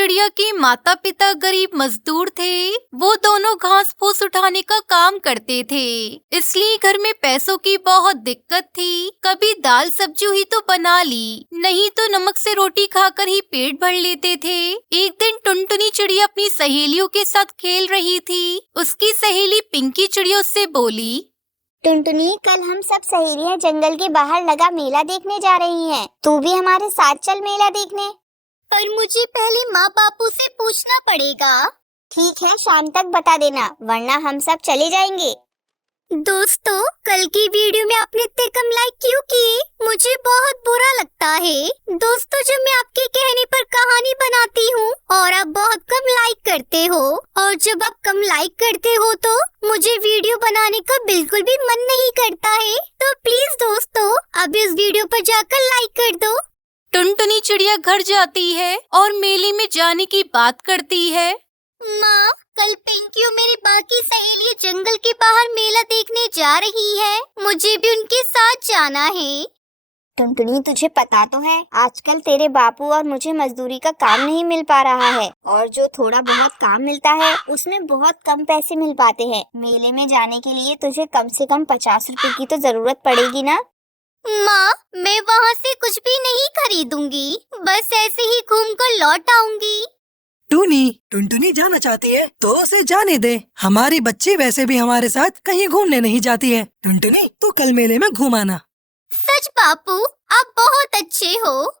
चिड़िया के माता पिता गरीब मजदूर थे। वो दोनों घास फूस उठाने का काम करते थे, इसलिए घर में पैसों की बहुत दिक्कत थी। कभी दाल सब्जी हुई तो बना ली, नहीं तो नमक से रोटी खाकर ही पेट भर लेते थे। एक दिन टुनटुनी चिड़िया अपनी सहेलियों के साथ खेल रही थी। उसकी सहेली पिंकी चिड़िया उससे बोली, टुनटुनी, कल हम सब सहेलियां जंगल के बाहर लगा मेला देखने जा रही हैं। तू भी हमारे साथ चल मेला देखने। पर मुझे पहले माँ बापू से पूछना पड़ेगा। ठीक है, शाम तक बता देना, वरना हम सब चले जाएंगे। दोस्तों, कल की वीडियो में आपने इतने कम लाइक क्यों किए? मुझे बहुत बुरा लगता है। दोस्तों, जब मैं आपके कहने पर कहानी बनाती हूँ और आप बहुत कम लाइक करते हो, और जब आप कम लाइक करते हो तो मुझे वीडियो बनाने का बिल्कुल भी मन नहीं करता है। तो प्लीज दोस्तों, अब इस वीडियो पर जाकर लाइक कर दो। टुनटुनी चिड़िया घर जाती है और मेले में जाने की बात करती है। माँ, कल पिंकी और मेरी बाकी सहेलियां जंगल के बाहर मेला देखने जा रही है। मुझे भी उनके साथ जाना है। टुनटुनी, तुझे पता तो है आजकल तेरे बापू और मुझे मजदूरी का काम नहीं मिल पा रहा है, और जो थोड़ा बहुत काम मिलता है उसमें बहुत कम पैसे मिल पाते हैं। मेले में जाने के लिए तुझे कम से कम 50 रुपए की तो जरूरत पड़ेगी ना। माँ, मैं वहाँ से कुछ भी नहीं खरीदूंगी, बस ऐसे ही घूम कर लौट आऊंगी। टुनटुनी जाना चाहती है तो उसे जाने दे। हमारी बच्ची वैसे भी हमारे साथ कहीं घूमने नहीं जाती है। टुनटुनी, तू कल मेले में घूम आना। सच बापू, आप बहुत अच्छे हो।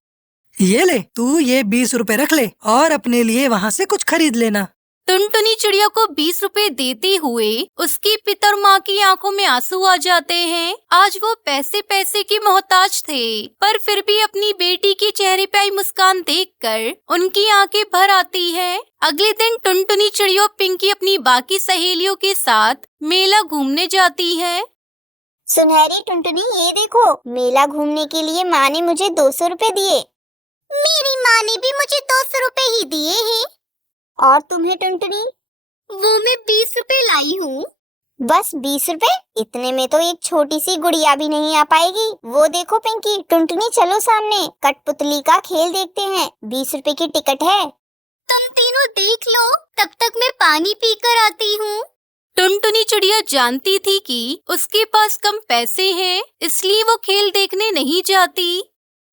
ये ले, तू ये 20 रुपए रख ले और अपने लिए वहाँ से कुछ खरीद लेना। टुनटुनी चिड़िया को 20 रुपए देते हुए उसके पिता और माँ की आंखों में आंसू आ जाते हैं। आज वो पैसे पैसे की मोहताज थे, पर फिर भी अपनी बेटी के चेहरे पे आई मुस्कान देखकर उनकी आंखें भर आती है। अगले दिन टुनटुनी चिड़िया और पिंकी अपनी बाकी सहेलियों के साथ मेला घूमने जाती है। सुनहरी टुनटुनी, ये देखो, मेला घूमने के लिए माँ ने मुझे 200 रुपए दिए। मेरी माँ ने भी मुझे 200 रुपए ही दिए हैं। और तुम्हें टुनटुनी? वो मैं 20 रुपए लाई हूँ। बस 20 रुपए? इतने में तो एक छोटी सी गुड़िया भी नहीं आ पाएगी। वो देखो पिंकी, टुनटुनी, चलो सामने कठपुतली का खेल देखते हैं। 20 रुपए की टिकट है। तुम तीनों देख लो, तब तक मैं पानी पीकर आती हूँ। टुनटुनी चिड़िया जानती थी कि उसके पास कम पैसे हैं, इसलिए वो खेल देखने नहीं जाती।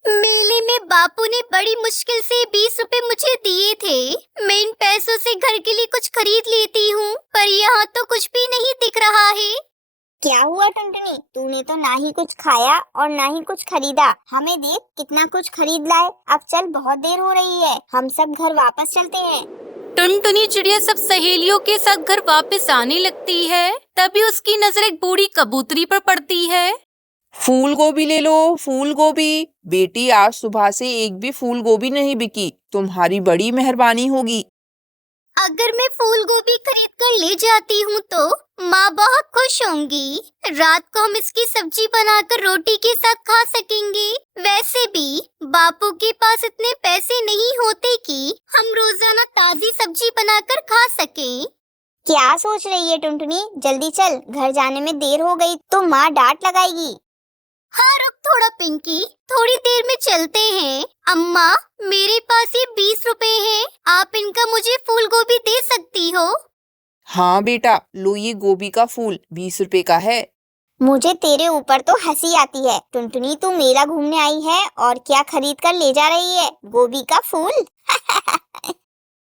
मेले में बापू ने बड़ी मुश्किल से 20 रुपए मुझे दिए थे। मैं इन पैसों से घर के लिए कुछ खरीद लेती हूँ, पर यहाँ तो कुछ भी नहीं दिख रहा है। क्या हुआ टुनटुनी? तूने तो ना ही कुछ खाया और ना ही कुछ खरीदा। हमें देख कितना कुछ खरीद लाए। अब चल, बहुत देर हो रही है, हम सब घर वापस चलते हैं। टुनटुनी चिड़िया सब सहेलियों के साथ घर वापस आने लगती है। तभी उसकी नजर एक बूढ़ी कबूतरी पर पड़ती है। फूल गोभी ले लो, फूल गोभी। बेटी, आज सुबह से एक भी फूल गोभी नहीं बिकी, तुम्हारी बड़ी मेहरबानी होगी। अगर मैं फूल गोभी खरीद कर ले जाती हूँ तो माँ बहुत खुश होंगी। रात को हम इसकी सब्जी बनाकर रोटी के साथ खा सकेंगे। वैसे भी बापू के पास इतने पैसे नहीं होते कि हम रोजाना ताजी सब्जी बनाकर खा सकें। क्या सोच रही है टुनटुनी? जल्दी चल, घर जाने में देर हो गई तो माँ डांट लगाएगी। हाँ, रुक थोड़ा पिंकी, थोड़ी देर में चलते हैं। अम्मा, मेरे पास ये 20 रुपए हैं, आप इनका मुझे फूल गोभी दे सकती हो? हाँ बेटा, लो ये गोभी का फूल 20 रुपए का है। मुझे तेरे ऊपर तो हंसी आती है। टुनटुनी, तू मेला घूमने आई है और क्या खरीद कर ले जा रही है? गोभी का फूल?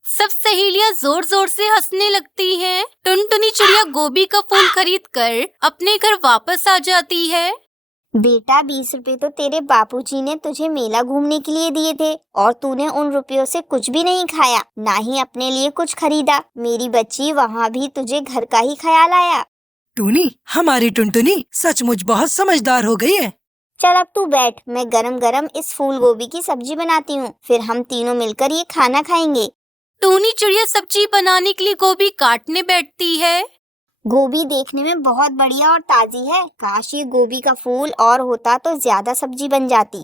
सब सहेलियां जोर जोर से हंसने लगती हैं। टुनटुनी चिड़िया गोभी का फूल खरीदकर अपने घर वापस आ जाती है। बेटा, 20 रुपए तो तेरे बापूजी ने तुझे मेला घूमने के लिए दिए थे, और तूने उन रुपयों से कुछ भी नहीं खाया, ना ही अपने लिए कुछ खरीदा। मेरी बच्ची, वहाँ भी तुझे घर का ही ख्याल आया। टूनी, हमारी टुनटुनी सचमुच बहुत समझदार हो गई है। चल अब तू बैठ, मैं गरम गरम इस फूल गोभी की सब्जी बनाती हूँ, फिर हम तीनों मिलकर ये खाना खाएंगे। टूनी चिड़िया सब्जी बनाने के लिए गोभी काटने बैठती है। गोभी देखने में बहुत बढ़िया और ताजी है। काश ये गोभी का फूल और होता तो ज्यादा सब्जी बन जाती।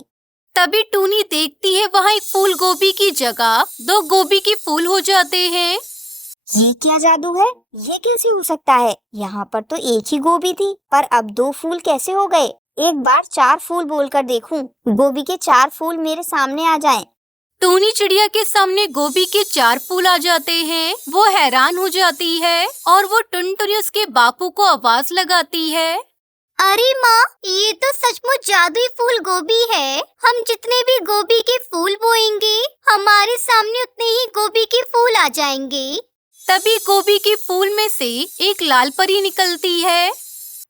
तभी टूनी देखती है वहाँ एक फूल गोभी की जगह 2 गोभी के फूल हो जाते हैं। ये क्या जादू है? ये कैसे हो सकता है? यहाँ पर तो एक ही गोभी थी, पर अब 2 फूल कैसे हो गए? एक बार 4 फूल बोलकर देखूं, गोभी के 4 फूल मेरे सामने आ जाएं। टूनी चिड़िया के सामने गोभी के 4 फूल आ जाते हैं। वो हैरान हो जाती है और वो टुनटुनी उसके बापू को आवाज लगाती है। अरे माँ, ये तो सचमुच जादुई फूल गोभी है। हम जितने भी गोभी के फूल बोएंगे, हमारे सामने उतने ही गोभी के फूल आ जाएंगे। तभी गोभी के फूल में से एक लाल परी निकलती है।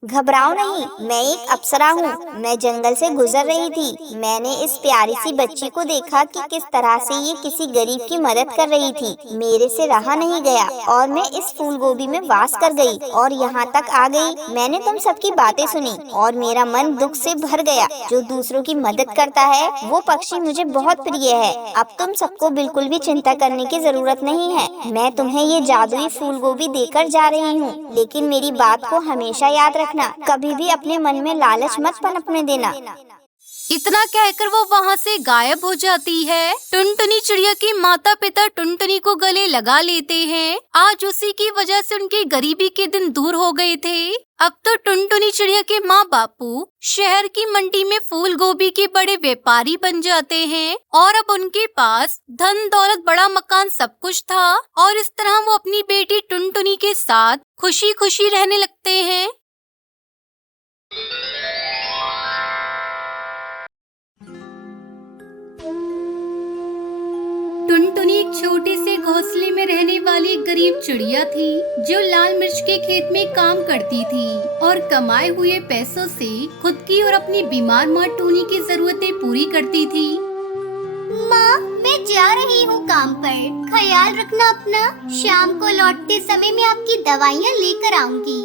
घबराओ नहीं, मैं एक अप्सरा हूँ। मैं जंगल से गुजर रही थी। मैंने इस प्यारी सी बच्ची को देखा कि किस तरह से ये किसी गरीब की मदद कर रही थी। मेरे से रहा नहीं गया और मैं इस फूल गोभी में वास कर गई और यहाँ तक आ गई। मैंने तुम सबकी बातें सुनी और मेरा मन दुख से भर गया। जो दूसरों की मदद करता है वो पक्षी मुझे बहुत प्रिय है। अब तुम सबको बिल्कुल भी चिंता करने की जरूरत नहीं है। मैं तुम्हें ये जादुई फूल गोभी देकर जा रही हूँ, लेकिन मेरी बात को हमेशा याद रखना। कभी भी अपने मन में लालच मत पनपने देना। इतना कहकर वो वहाँ से गायब हो जाती है। टुनटुनी चिड़िया के माता पिता टुनटुनी को गले लगा लेते हैं। आज उसी की वजह से उनके गरीबी के दिन दूर हो गए थे। अब तो टुनटुनी चिड़िया के माँ बापू शहर की मंडी में फूल गोभी के बड़े व्यापारी बन जाते हैं और अब उनके पास धन दौलत, बड़ा मकान, सब कुछ था और इस तरह वो अपनी बेटी टुनटुनी के साथ खुशी खुशी रहने लगते हैं। टुनटुनी एक छोटे से घोंसले में रहने वाली गरीब चिड़िया थी जो लाल मिर्च के खेत में काम करती थी और कमाए हुए पैसों से खुद की और अपनी बीमार माँ टूनी की जरूरतें पूरी करती थी। माँ, मैं जा रही हूँ काम पर। ख्याल रखना अपना। शाम को लौटते समय मैं आपकी दवाइयाँ लेकर आऊंगी।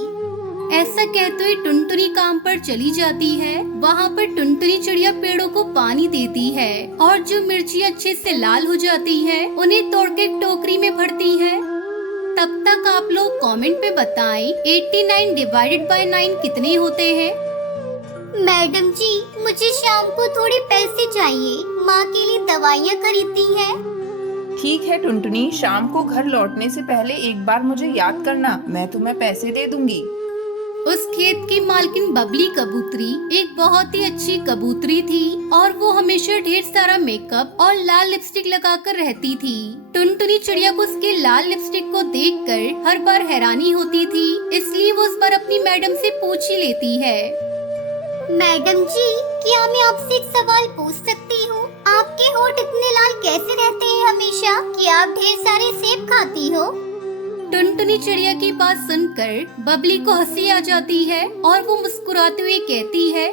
ऐसा कहते हुए टुनटुनी काम पर चली जाती है। वहाँ पर टुनटुनी चिड़िया पेड़ों को पानी देती है और जो मिर्ची अच्छे से लाल हो जाती है उन्हें तोड़ के टोकरी में भरती है। तब तक आप लोग कमेंट पे बताएं 89 डिवाइडेड बाय 9 कितने होते हैं। मैडम जी, मुझे शाम को थोड़े पैसे चाहिए। माँ के लिए दवाइयाँ खरीदनी है। ठीक है टुनटुनी, शाम को घर लौटने से पहले एक बार मुझे याद करना, मैं तुम्हें पैसे दे दूंगी। उस खेत की मालकिन बबली कबूतरी एक बहुत ही अच्छी कबूतरी थी और वो हमेशा ढेर सारा मेकअप और लाल लिपस्टिक लगाकर रहती थी। टुनटुनी चिड़िया को उसके लाल लिपस्टिक को देखकर हर बार हैरानी होती थी, इसलिए वो उस बार अपनी मैडम से पूछ ही लेती है। मैडम जी, क्या मैं आपसे एक सवाल पूछ सकती हूँ? आपके होंठ इतने लाल कैसे रहते हैं हमेशा? क्या आप ढेर सारे सेब खाती हो? टुनटुनी चिड़िया की बात सुनकर बबली को हंसी आ जाती है और वो मुस्कुराते हुए कहती है,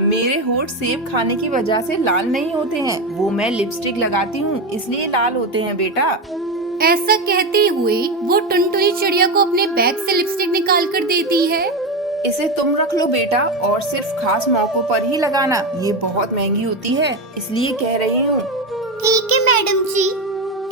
मेरे होंठ सेब खाने की वजह से लाल नहीं होते हैं, वो मैं लिपस्टिक लगाती हूँ इसलिए लाल होते हैं बेटा। ऐसा कहते हुए वो टुनटुनी चिड़िया को अपने बैग से लिपस्टिक निकाल कर देती है। इसे तुम रख लो बेटा और सिर्फ खास मौकों पर ही लगाना, ये बहुत महंगी होती है इसलिए कह रही हूँ। ठीक है मैडम जी।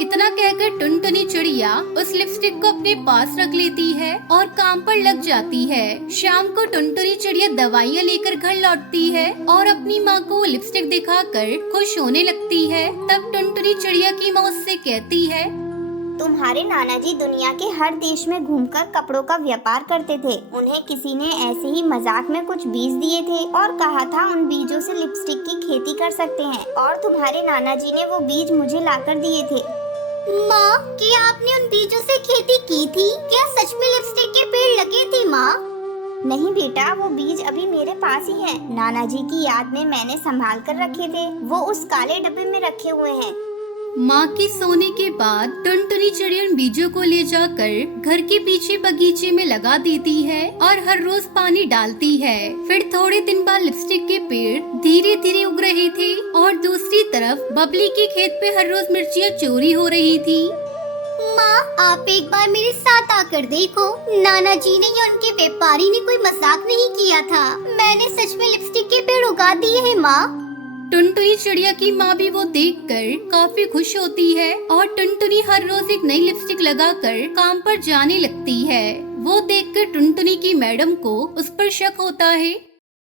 इतना कहकर टुनटुनी चिड़िया उस लिपस्टिक को अपने पास रख लेती है और काम पर लग जाती है। शाम को टुनटुनी चिड़िया दवाइयाँ लेकर घर लौटती है और अपनी माँ को वो लिपस्टिक दिखाकर खुश होने लगती है। तब टुनटुनी चिड़िया की माँ उससे कहती है, तुम्हारे नाना जी दुनिया के हर देश में घूमकर कपड़ों का व्यापार करते थे। उन्हें किसी ने ऐसे ही मजाक में कुछ बीज दिए थे और कहा था उन बीजों से लिपस्टिक की खेती कर सकते हैं और तुम्हारे नाना जी ने वो बीज मुझे लाकर दिए थे। माँ, क्या आपने उन बीजों से खेती की थी? क्या सच में लिपस्टिक के पेड़ लगे थे माँ? नहीं बेटा, वो बीज अभी मेरे पास ही हैं। नाना जी की याद में मैंने संभाल कर रखे थे। वो उस काले डब्बे में रखे हुए हैं। माँ के सोने के बाद टुनटुनी चिड़िया उन बीजों को ले जाकर घर के पीछे बगीचे में लगा देती है और हर रोज पानी डालती है। फिर थोड़े दिन बाद लिपस्टिक के पेड़ धीरे धीरे उग रहे थे और दूसरी तरफ बबली के खेत पे हर रोज मिर्चियाँ चोरी हो रही थी। माँ, आप एक बार मेरे साथ आकर देखो। नाना जी ने या उनके व्यापारी ने कोई मजाक नहीं किया था। मैंने सच में लिपस्टिक के पेड़ उगा दिए हैं माँ। टुनटुनी चिड़िया की माँ भी वो देखकर काफी खुश होती है और टुनटुनी हर रोज एक नई लिपस्टिक लगाकर काम पर जाने लगती है। वो देखकर टुनटुनी की मैडम को उस पर शक होता है।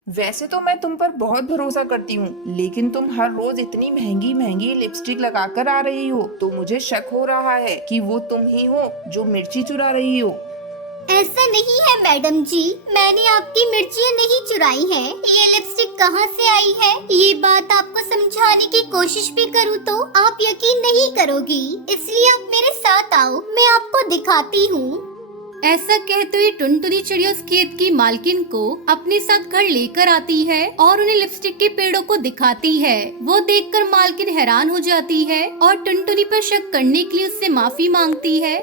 वैसे तो मैं तुम पर बहुत भरोसा करती हूँ, लेकिन तुम हर रोज इतनी महंगी महंगी लिपस्टिक लगाकर आ रही हो तो मुझे शक हो रहा है कि वो तुम ही हो जो मिर्ची चुरा रही हो। ऐसा नहीं है मैडम जी, मैंने आपकी मिर्चियाँ नहीं चुराई है। ये लिपस्टिक कहाँ से आई है, ये बात आपको समझाने की कोशिश भी करूँ तो आप यकीन नहीं करोगी। इसलिए आप मेरे साथ आओ, मैं आपको दिखाती हूँ। ऐसा कहते हुए टुनटुनी चिड़िया उस खेत की मालकिन को अपने साथ घर लेकर आती है और उन्हें लिपस्टिक के पेड़ों को दिखाती है। वो देखकर मालकिन हैरान हो जाती है और टुनटुनी पर शक करने के लिए उससे माफी मांगती है।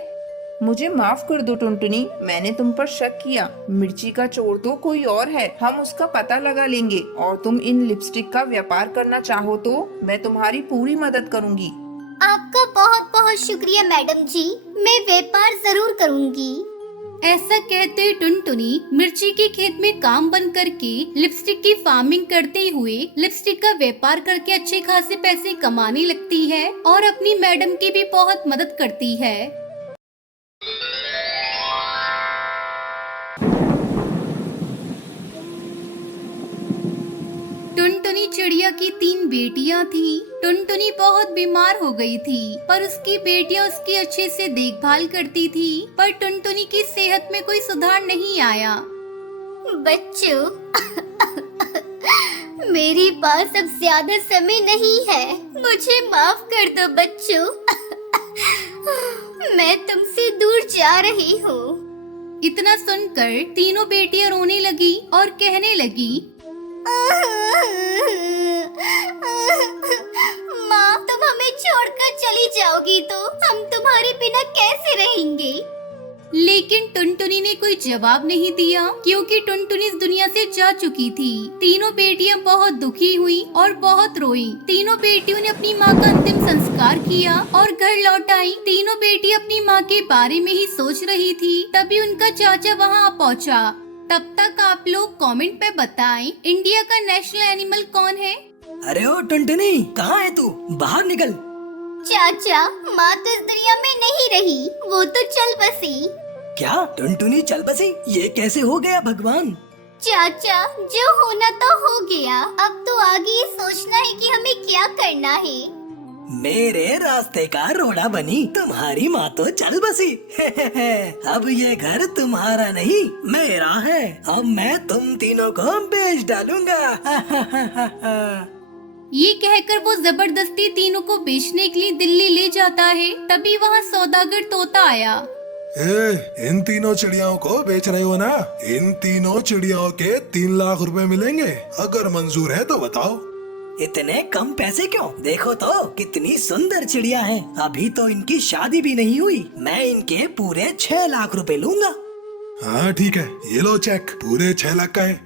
मुझे माफ कर दो टुनटुनी, मैंने तुम पर शक किया। मिर्ची का चोर तो कोई और है, हम उसका पता लगा लेंगे। और तुम इन लिपस्टिक का व्यापार करना चाहो तो मैं तुम्हारी पूरी मदद करूँगी। आपका बहुत बहुत शुक्रिया मैडम जी, मैं व्यापार जरूर करूँगी। ऐसा कहते हुए टुनटुनी मिर्ची के खेत में काम बंद करके लिपस्टिक की फार्मिंग करते हुए लिपस्टिक का व्यापार करके अच्छे खासे पैसे कमाने लगती है और अपनी मैडम की भी बहुत मदद करती है। टुनटुनी चिड़िया की 3 बेटियां थी। टुनटुनी बहुत बीमार हो गई थी, पर उसकी बेटियां उसकी अच्छे से देखभाल करती थी। पर टुनटुनी की सेहत में कोई सुधार नहीं आया। बच्चों, मेरे पास अब ज्यादा समय नहीं है, मुझे माफ कर दो बच्चों। मैं तुमसे दूर जा रही हूँ। इतना सुनकर तीनों बेटियां रोने लगी और कहने लगी, माँ, तुम हमें छोड़कर चली जाओगी तो हम तुम्हारे बिना कैसे रहेंगे। लेकिन टुनटुनी ने कोई जवाब नहीं दिया क्योंकि टुनटुनी इस दुनिया से जा चुकी थी। तीनों बेटियां बहुत दुखी हुई और बहुत रोई। तीनों बेटियों ने अपनी माँ का अंतिम संस्कार किया और घर लौट आई। तीनों बेटी अपनी माँ के बारे में ही सोच रही थी, तभी उनका चाचा वहाँ पहुँचा। तब तक आप लोग कमेंट पे बताएं, इंडिया का नेशनल एनिमल कौन है? अरे ओ टुनटुनी, कहाँ है तू? बाहर निकल। चाचा, माँ तो इस दुनिया में नहीं रही, वो तो चल बसी। क्या टुनटुनी चल बसी? ये कैसे हो गया भगवान? चाचा, जो होना तो हो गया, अब तो आगे ये सोचना है कि हमें क्या करना है। मेरे रास्ते का रोड़ा बनी, तुम्हारी माँ तो चल बसी। अब ये घर तुम्हारा नहीं, मेरा है। अब मैं तुम तीनों को बेच डालूंगा। ये कहकर वो जबरदस्ती तीनों को बेचने के लिए दिल्ली ले जाता है। तभी वहाँ सौदागर तोता आया। इन तीनों चिड़ियाओं को बेच रहे हो ना? इन तीनों चिड़ियाओं के 3 लाख रुपए मिलेंगे, अगर मंजूर है तो बताओ। इतने कम पैसे क्यों? देखो तो कितनी सुंदर चिड़िया हैं। अभी तो इनकी शादी भी नहीं हुई। मैं इनके पूरे 6 लाख रुपए लूंगा। हाँ ठीक है, ये लो चेक, पूरे 6 लाख का है।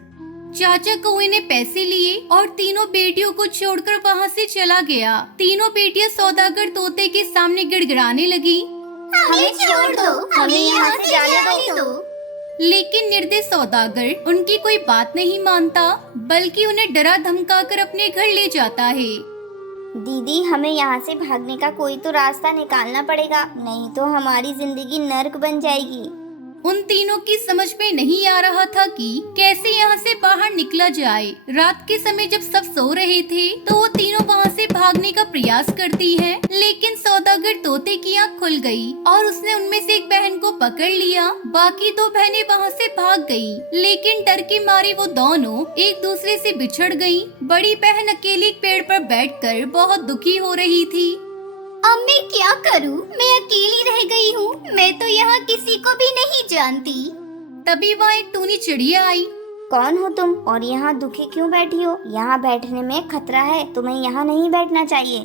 चाचा कौए ने पैसे लिए और तीनों बेटियों को छोड़कर वहाँ से चला गया। तीनों बेटियां सौदागर तोते के सामने गिड़गिड़ाने लगी। हमें छोड़ दो, हमें यहाँ से जाने दो। लेकिन निर्दयी सौदागर उनकी कोई बात नहीं मानता, बल्कि उन्हें डरा धमका कर अपने घर ले जाता है। दीदी, हमें यहाँ से भागने का कोई तो रास्ता निकालना पड़ेगा, नहीं तो हमारी जिंदगी नर्क बन जाएगी। उन तीनों की समझ में नहीं आ रहा था कि कैसे यहाँ से बाहर निकला जाए। रात के समय जब सब सो रहे थे तो वो तीनों वहाँ से भागने का प्रयास करती हैं, लेकिन सौदागर तोते की आँख खुल गई और उसने उनमें से एक बहन को पकड़ लिया। बाकी 2 बहनें वहाँ से भाग गयी, लेकिन डर के मारे वो दोनों एक दूसरे से बिछड़ गयी। बड़ी बहन अकेली एक पेड़ पर बैठकर बहुत दुखी हो रही थी। अब मैं क्या करूं? मैं अकेली रह गई हूँ, मैं तो यहाँ किसी को भी नहीं जानती। तभी वहाँ एक टूनी चिड़िया आई। कौन हो तुम और यहाँ दुखी क्यों बैठी हो? यहाँ बैठने में खतरा है, तुम्हें यहाँ नहीं बैठना चाहिए।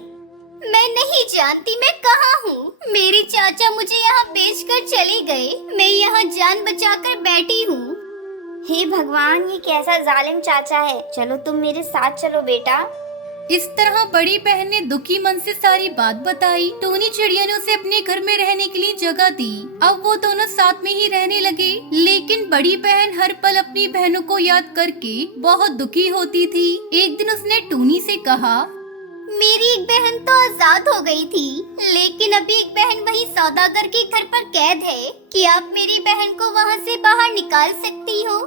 मैं नहीं जानती मैं कहाँ हूँ। मेरे चाचा मुझे यहाँ बेचकर चले गए, मैं यहाँ जान बचाकर बैठी हूँ। हे भगवान, ये कैसा जालिम चाचा है। चलो तुम मेरे साथ चलो बेटा। इस तरह बड़ी बहन ने दुखी मन से सारी बात बताई। टूनी चिड़िया ने उसे अपने घर में रहने के लिए जगह दी। अब वो दोनों साथ में ही रहने लगे, लेकिन बड़ी बहन हर पल अपनी बहनों को याद करके बहुत दुखी होती थी। एक दिन उसने टूनी से कहा, मेरी एक बहन तो आजाद हो गई थी, लेकिन अभी एक बहन वही सौदागर के घर पर कैद है। क्या आप मेरी बहन को वहाँ से बाहर निकाल सकती हो?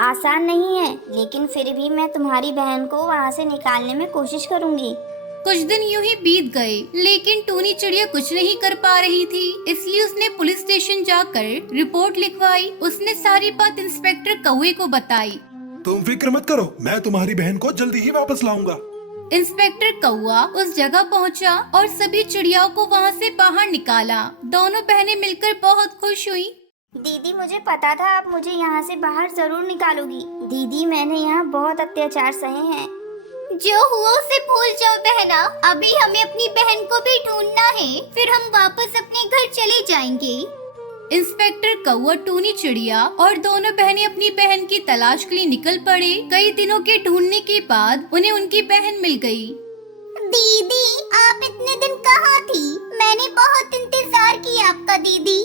आसान नहीं है, लेकिन फिर भी मैं तुम्हारी बहन को वहाँ से निकालने में कोशिश करूँगी। कुछ दिन यूं ही बीत गए, लेकिन टूनी चिड़िया कुछ नहीं कर पा रही थी। इसलिए उसने पुलिस स्टेशन जाकर रिपोर्ट लिखवाई। उसने सारी बात इंस्पेक्टर कौवे को बताई। तुम फिक्र मत करो, मैं तुम्हारी बहन को जल्दी ही वापस लाऊंगा। इंस्पेक्टर कौवा उस जगह पहुंचा और सभी चिड़ियाओं को वहां से बाहर निकाला। दोनों बहनें मिलकर बहुत खुश हुई। दीदी, मुझे पता था आप मुझे यहाँ से बाहर जरूर निकालोगी। दीदी, मैंने यहाँ बहुत अत्याचार सहे हैं। जो हुआ उसे भूल जाओ बहना, अभी हमें अपनी बहन को भी ढूंढना है, फिर हम वापस अपने घर चले जाएंगे। इंस्पेक्टर कौवा, टूनी चिड़िया और दोनों बहनें अपनी बहन की तलाश के लिए निकल पड़े। कई दिनों के ढूंढने के बाद उन्हें उनकी बहन मिल गई। दीदी, आप इतने दिन कहाँ थी? मैंने बहुत इंतजार किया आपका दीदी।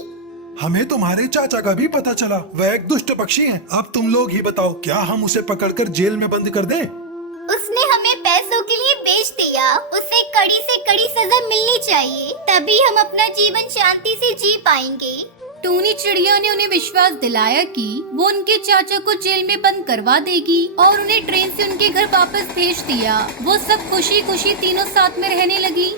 हमें तुम्हारे चाचा का भी पता चला, वह एक दुष्ट पक्षी है। अब तुम लोग ही बताओ, क्या हम उसे पकड़कर जेल में बंद कर दें? उसने हमें पैसों के लिए बेच दिया। उसे कड़ी से कड़ी सजा मिलनी चाहिए, तभी हम अपना जीवन शांति से जी पाएंगे। टूनी चिड़िया ने उन्हें विश्वास दिलाया कि वो उनके चाचा को जेल में बंद करवा देगी और उन्हें ट्रेन से उनके घर वापस भेज दिया। वो सब खुशी खुशी तीनों साथ में रहने लगी।